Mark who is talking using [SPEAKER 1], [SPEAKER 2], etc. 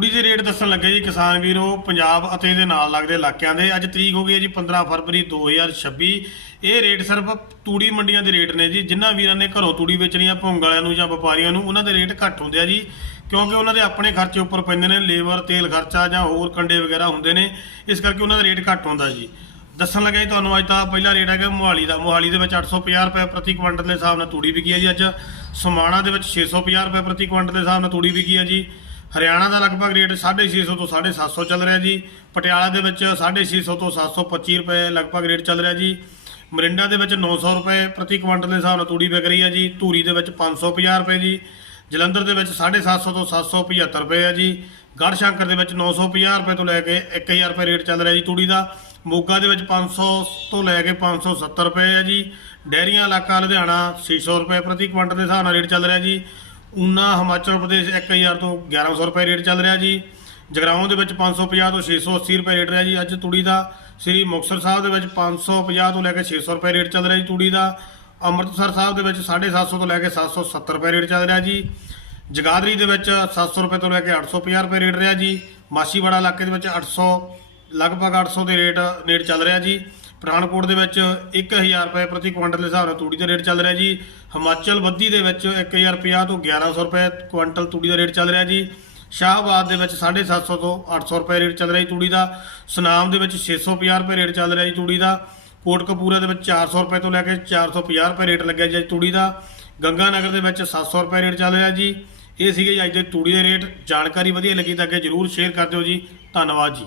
[SPEAKER 1] ਤੂੜੀ ਦੇ ਰੇਟ ਦੱਸਣ ਲੱਗੇ ਜੀ, ਕਿਸਾਨ ਵੀਰੋ, ਪੰਜਾਬ ਅਤੇ ਇਹਦੇ ਨਾਲ ਲੱਗਦੇ ਇਲਾਕਿਆਂ ਦੇ। ਅੱਜ ਤਰੀਕ ਹੋ ਗਈ ਹੈ ਜੀ 15 ਫਰਵਰੀ 2026 ਇਹ ਰੇਟ ਸਿਰਫ ਤੂੜੀ ਮੰਡੀਆਂ ਦੇ ਰੇਟ ਨੇ ਜੀ, ਜਿਨ੍ਹਾਂ ਵੀਰਾਂ ਨੇ ਘਰੋਂ ਤੂੜੀ ਵੇਚਣੀ ਆ ਭੁੰਗ ਵਾਲਿਆਂ ਨੂੰ ਜਾਂ ਵਪਾਰੀਆਂ ਨੂੰ, ਉਹਨਾਂ ਦੇ ਰੇਟ ਘੱਟ ਹੁੰਦੇ ਆ ਜੀ। ਕਿਉਂਕਿ ਉਹਨਾਂ ਦੇ ਆਪਣੇ ਖਰਚੇ ਉੱਪਰ ਪੈਂਦੇ ਨੇ, ਲੇਬਰ, ਤੇਲ ਖਰਚਾ ਜਾਂ ਹੋਰ ਕੰਡੇ ਵਗੈਰਾ ਹੁੰਦੇ ਨੇ, ਇਸ ਕਰਕੇ ਉਹਨਾਂ ਦਾ ਰੇਟ ਘੱਟ ਹੁੰਦਾ ਜੀ। ਦੱਸਣ ਲੱਗਾ ਜੀ, ਤੁਹਾਨੂੰ ਅੱਜ ਤਾਂ ਪਹਿਲਾ ਰੇਟ ਹੈਗਾ ਮੋਹਾਲੀ ਦਾ। ਮੋਹਾਲੀ ਦੇ ਵਿੱਚ 850 ਰੁਪਏ ਪ੍ਰਤੀ ਕੁਇੰਟਲ ਦੇ ਹਿਸਾਬ ਨਾਲ ਤੂੜੀ ਵਿਕੀ ਹੈ ਜੀ ਅੱਜ। ਸਮਾਣਾ ਦੇ ਵਿੱਚ 650 ਰੁਪਏ ਪ੍ਰਤੀ ਕੁਇੰਟਲ ਦੇ ਹਿਸਾਬ ਨਾਲ ਤੂੜੀ ਵਿਕੀ ਹੈ ਜੀ। ਹਰਿਆਣਾ ਦਾ ਲਗਭਗ ਰੇਟ 650 ਤੋਂ 750 ਚੱਲ ਰਿਹਾ ਜੀ। ਪਟਿਆਲਾ ਦੇ ਵਿੱਚ 650 ਤੋਂ 725 ਰੁਪਏ ਲਗਭਗ ਰੇਟ ਚੱਲ ਰਿਹਾ ਜੀ। ਮਰਿੰਡਾ ਦੇ ਵਿੱਚ 900 ਰੁਪਏ ਪ੍ਰਤੀ ਕੁਇੰਟਲ ਦੇ ਹਿਸਾਬ ਨਾਲ ਤੂੜੀ ਵਿਕ ਰਹੀ ਹੈ ਜੀ। ਧੂਰੀ ਦੇ ਵਿੱਚ 550 ਰੁਪਏ ਜੀ। ਜਲੰਧਰ ਦੇ ਵਿੱਚ 750 ਤੋਂ 775 ਰੁਪਏ ਹੈ ਜੀ। ਗੜਸ਼ੰਕਰ ਦੇ ਵਿੱਚ 950 ਰੁਪਏ ਤੋਂ ਲੈ ਕੇ 1000 ਰੁਪਏ ਰੇਟ ਚੱਲ ਰਿਹਾ ਜੀ ਤੂੜੀ ਦਾ। ਮੋਗਾ ਦੇ ਵਿੱਚ 500 ਤੋਂ ਲੈ ਕੇ 570 ਰੁਪਏ ਹੈ ਜੀ। ਡੈਰੀਆਂ ਇਲਾਕਾ ਲੁਧਿਆਣਾ 600 ਰੁਪਏ ਪ੍ਰਤੀ ਕੁਇੰਟਲ ਦੇ ਹਿਸਾਬ ਨਾਲ ਰੇਟ ਚੱਲ ਰਿਹਾ ਜੀ। ਊਨਾ ਹਿਮਾਚਲ ਪ੍ਰਦੇਸ਼ 1000 ਤੋਂ 1100 ਰੁਪਏ ਰੇਟ ਚੱਲ ਰਿਹਾ ਜੀ। ਜਗਰਾਉਂ ਦੇ ਵਿੱਚ 550 ਤੋਂ 680 ਰੁਪਏ ਰੇਟ ਰਿਹਾ ਜੀ। ਅੱਜ ਤੂੜੀ ਦਾ ਸ੍ਰੀ ਮੁਕਤਸਰ ਸਾਹਿਬ ਦੇ ਵਿੱਚ 550 ਤੋਂ ਲੈ ਕੇ 600 ਰੁਪਏ ਰੇਟ ਚੱਲ ਰਿਹਾ ਜੀ ਤੂੜੀ ਦਾ। ਅੰਮ੍ਰਿਤਸਰ ਸਾਹਿਬ ਦੇ ਵਿੱਚ 750 ਤੋਂ ਲੈ ਕੇ 770 ਰੁਪਏ ਰੇਟ ਚੱਲ ਰਿਹਾ ਜੀ। ਜਗਾਦਰੀ ਦੇ ਵਿੱਚ 700 ਰੁਪਏ ਤੋਂ ਲੈ ਕੇ 850 ਰੁਪਏ ਰੇਟ ਰਿਹਾ ਜੀ। ਮਾਛੀਵਾੜਾ ਇਲਾਕੇ ਦੇ ਵਿੱਚ 800 ਲਗਭਗ 800 ਦੇ ਰੇਟ ਰੇਟ ਚੱਲ ਰਿਹਾ ਜੀ। ਪਠਾਨਕੋਟ ਦੇ ਵਿੱਚ 1000 ਰੁਪਏ ਪ੍ਰਤੀ ਕੁਇੰਟਲ ਦੇ ਹਿਸਾਬ ਨਾਲ ਤੂੜੀ ਦਾ ਰੇਟ ਚੱਲ ਰਿਹਾ ਜੀ। ਹਿਮਾਚਲ ਬੱਦੀ ਦੇ ਵਿੱਚ 1050 ਤੋਂ 1100 ਰੁਪਏ ਕੁਇੰਟਲ ਤੂੜੀ ਦਾ ਰੇਟ ਚੱਲ ਰਿਹਾ ਜੀ। ਸ਼ਾਹਬਾਦ ਦੇ ਵਿੱਚ 750 ਤੋਂ 800 ਰੁਪਏ ਰੇਟ ਚੱਲ ਰਿਹਾ ਜੀ ਤੂੜੀ ਦਾ। ਸੁਨਾਮ ਦੇ ਵਿੱਚ 650 ਰੁਪਏ ਰੇਟ ਚੱਲ ਰਿਹਾ ਜੀ ਤੂੜੀ ਦਾ। ਕੋਟ ਕਪੂਰਾ ਦੇ ਵਿੱਚ 400 ਰੁਪਏ ਤੋਂ ਲੈ ਕੇ 450 ਰੁਪਏ ਰੇਟ ਲੱਗਿਆ ਜੀ ਤੂੜੀ ਦਾ। ਗੰਗਾ ਨਗਰ ਦੇ ਵਿੱਚ 700 ਰੁਪਏ ਰੇਟ ਚੱਲ ਰਿਹਾ ਜੀ। ਇਹ ਸੀਗੇ ਜੀ ਅੱਜ ਦੇ ਤੂੜੀ ਦੇ ਰੇਟ। ਜਾਣਕਾਰੀ ਵਧੀਆ ਲੱਗੀ ਤਾਂ ਅੱਗੇ ਜਰੂਰ ਸ਼ੇਅਰ ਕਰ ਦਿਓ ਜੀ। ਧੰਨਵਾਦ ਜੀ।